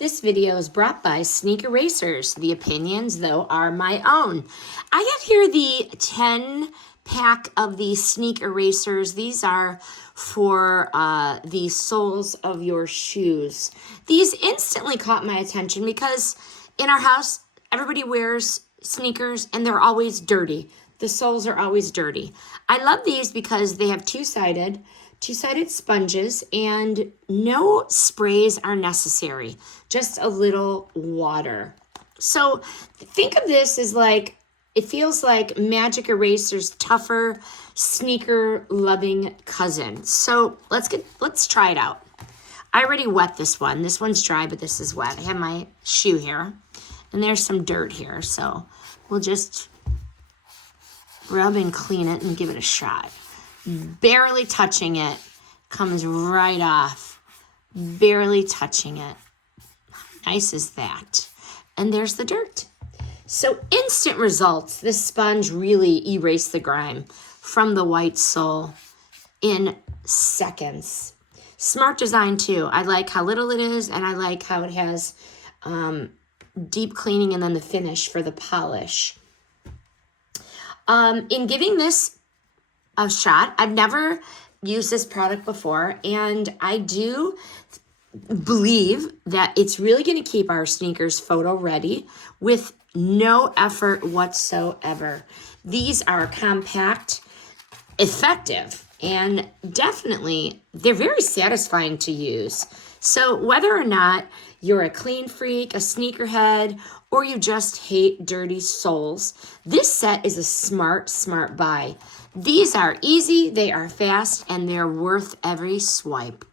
This video is brought by SneakERASERS. The opinions, though, are my own. I have here the 10-pack of the SneakERASERS. These are for the soles of your shoes. These instantly caught my attention because in our house, everybody wears sneakers and they're always dirty. The soles are always dirty. I love these because they have two-sided sponges and no sprays are necessary, just a little water. So think of this as like, it feels like Magic Eraser's tougher, sneaker-loving cousin. So let's try it out. I already wet this one. This one's dry, but this is wet. I have my shoe here, and there's some dirt here. So we'll just rub and clean it and give it a shot. Barely touching it, comes right off. Barely touching it. How nice is that? And there's the dirt. So instant results. This sponge really erased the grime from the white sole in seconds. Smart design too. I like how little it is, and I like how it has deep cleaning and then the finish for the polish. In giving this a shot, I've never used this product before, and I do believe that it's really going to keep our sneakers photo ready with no effort whatsoever. These are compact, effective, and definitely they're very satisfying to use. So whether or not you're a clean freak, a sneakerhead, or you just hate dirty soles, this set is a smart buy. These are easy, they are fast, and they're worth every swipe.